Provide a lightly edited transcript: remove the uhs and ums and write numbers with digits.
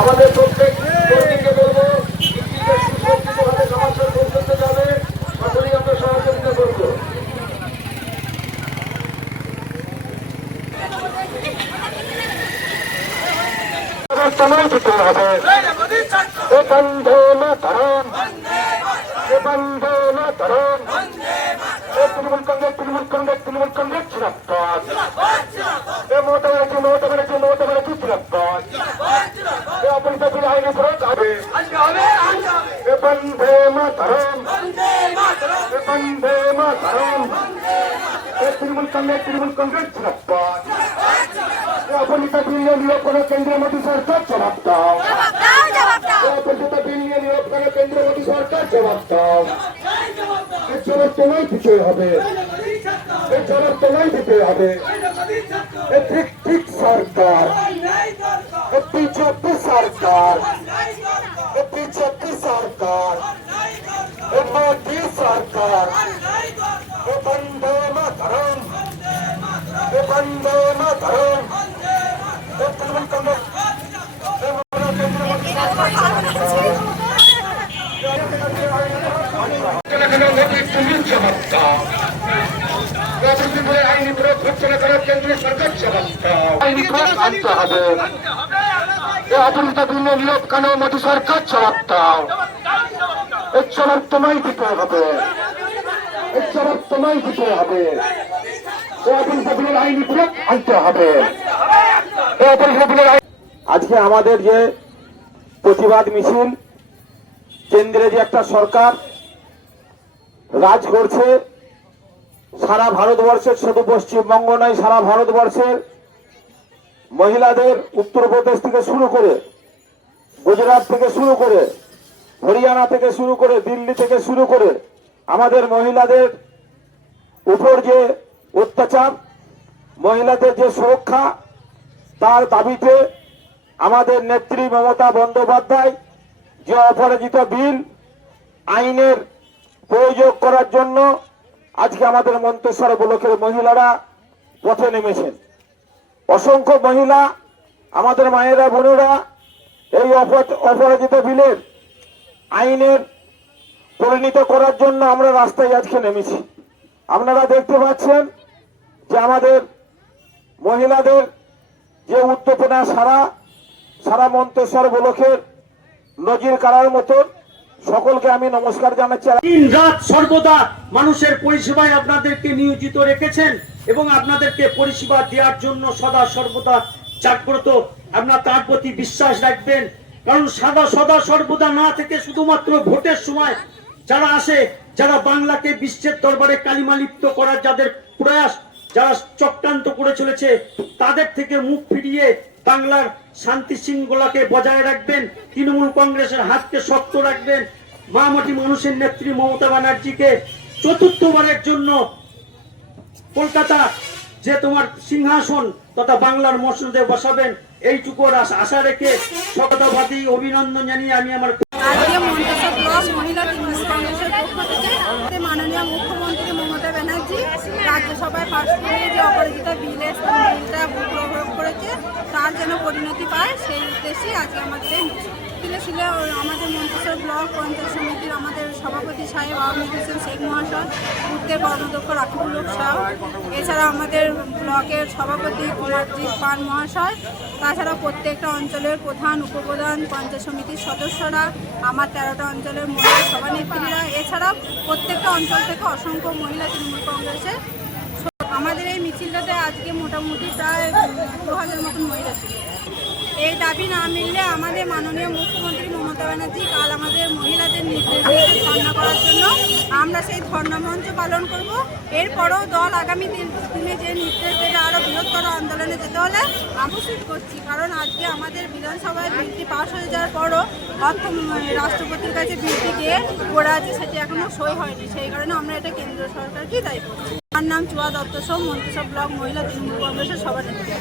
আমাদের প্রত্যেক কর্মীকে বলবো সুসজ্জিতভাবে সমাজের পর্যন্ত যাবে, সকলেই আমরা সহযোগিতা করবো। সময় দিতে হবে। বন্দে মাতরম, বন্দে মাতরম। তৃণমূল কংগ্রেস, তৃণমূল কংগ্রেস, তৃণমূল কংগ্রেস জিন্দাবাদ। মমতা ব্যানার্জি, মমতা ব্যানার্জি, মমতা ব্যানার্জি জিন্দাবাদ। অপরাধ আইনি প্রয়োগ হবে। বন্দে মাতরম, বন্দে মাতরম। তৃণমূল কংগ্রেস, তৃণমূল কংগ্রেস জিন্দাবাদ। অপরাধ বিল নিয়ে নিয়োগ করে কেন্দ্রীয় মোদী সরকার জবাব দাও। অপরাধ বিল নিয়ে নিয়োগ করে কেন্দ্রীয় মোদী সরকার জবাব দাও। এর জবাব তোমায় দিতে হবে, এর জবাব তোমায় দিতে হবে। ঠিক ঠিক সরকার, বিজেপি সরকার, বিজেপি সরকার, মোদী সরকার। বন্দে মাতরম, বন্দে মাতরম। তৃণমূল কংগ্রেস আইনি প্রয়োগ হচ্ছে না, কারণ কেন্দ্রীয় সরকার জবাব দাও। আইনি প্রয়োগ আনতে হবে। অপরাধ বিল নিয়োগ কেন মোদী সরকার জবাব দাও। এর জবাব তোমায় দিতে হবে, এর জবাব তোমায় দিতে হবে। আইনি প্রয়োগ আনতে হবে। আজকে আমাদের যে প্রতিবাদ মিছিল, কেন্দ্রে যে একটা সরকার রাজ করছে, সারা ভারতবর্ষের, শুধু পশ্চিমবঙ্গ নয়, সারা ভারতবর্ষের মহিলাদের উত্তরপ্রদেশ থেকে শুরু করে, গুজরাট থেকে শুরু করে, হরিয়ানা থেকে শুরু করে, দিল্লি থেকে শুরু করে আমাদের মহিলাদের উপর যে অত্যাচার, মহিলাদের যে সুরক্ষা, তার দাবিতে আমাদের নেত্রী মমতা বন্দ্যোপাধ্যায় যে অপরাজিত বিল আইনের প্রয়োগ করার জন্য আজকে আমাদের মন্তেশ্বর ব্লকের মহিলারা পথে নেমেছেন। অসংখ্য মহিলা, আমাদের মায়েরা, বোনেরা এই অপরাজিত বিলের আইনের পরিণত করার জন্য আমরা রাস্তায় আজকে নেমেছি। আপনারা দেখতে পাচ্ছেন যে আমাদের মহিলাদের যে উদ্দীপনা সারা মন্তেশ্বর ব্লকের নজির কাড়ার মতন। সকলকে আমি নমস্কার জানাচ্ছি। দিন রাত সর্বদা মানুষের পরিষেবায় আপনাদেরকে নিয়োজিত রেখেছেন এবং আপনাদেরকে পরিষেবা দেওয়ার জন্য সদা সর্বদা জাগ্রত। আপনারা তার প্রতি বিশ্বাস রাখবেন, কারণ সদা সর্বদা না থেকে শুধুমাত্র ভোটের সময় যারা আসে, যারা বাংলাকে বিশ্বের দরবারে কালিমালিপ্ত করার যাদের প্রয়াস, যারা চক্রান্ত করে চলেছে, তাদের থেকে মুখ ফিরিয়ে বাংলার শান্তি শৃঙ্খলাকে বজায় রাখবেন। তৃণমূল কংগ্রেসের হাতকে শক্ত রাখবেন। মাটি মানুষের নেত্রী মমতা ব্যানার্জিকে চতুর্থবারের জন্য কলকাতা যে তোমার সিংহাসন তথা বাংলার মসনদে বসাবেন, এইটুকু আশা রেখে সকলবাদী অভিনন্দন জানিয়ে আমি আমার মহিলা তৃণমূল কংগ্রেসের পক্ষ থেকে মাননীয় মুখ্যমন্ত্রী মমতা ব্যানার্জি রাজ্যসভায় পাশ করে যে অপরাজিত বিলটা প্রয়োগ করেছে, তার যেন পরিণতি পায়, সেই উদ্দেশ্যে আজকে আমাদের এই ছিল। আমাদের মন্তেশ্বর ব্লক পঞ্চায়েত সমিতির আমাদের সভাপতি সাহেব আওয়ামী হোসেন শেখ মহাশয়, পূর্তের কর্মদক্ষ রাকিবুল হক সাহ, এছাড়া আমাদের ব্লকের সভাপতি কুমারজিৎ পান মহাশয়, তাছাড়া প্রত্যেকটা অঞ্চলের প্রধান, উপপ্রধান, পঞ্চায়েত সমিতির সদস্যরা, আমার 13টা অঞ্চলের মহিলা সভানেত্রীরা, এছাড়া প্রত্যেকটা অঞ্চল থেকে অসংখ্য মহিলা তৃণমূল কংগ্রেসের। আমাদের এই মিছিলটাতে আজকে মোটামুটি প্রায় 2000 মতন মহিলা ছিল। এই দাবি না মিললে আমাদের মাননীয় মুখ্যমন্ত্রী মমতা ব্যানার্জি কাল আমাদের মহিলাদের নির্দেশ দিয়েছে ধর্ণা করার জন্য। আমরা সেই ধর্ণা মঞ্চ পালন করব। এরপরও দল আগামী দিনে যে নির্দেশ দেবে আরও বৃহত্তর আন্দোলনে যেতে হলে আমন্ত্রিত করছি, কারণ আজকে আমাদের বিধানসভায় বিলটি পাশ হয়ে যাওয়ার পরও রাষ্ট্রপতির কাছে বিলটি গিয়ে পড়ে আছে, সেটি এখনও সই হয়নি। সেই কারণে আমরা এটা কেন্দ্র সরকারকেই দায়ী করছি। আমার নাম চুয়া দত্ত সোম, মন্তেশ্বর ব্লক মহিলা তৃণমূল কংগ্রেসের সভানেত্রী।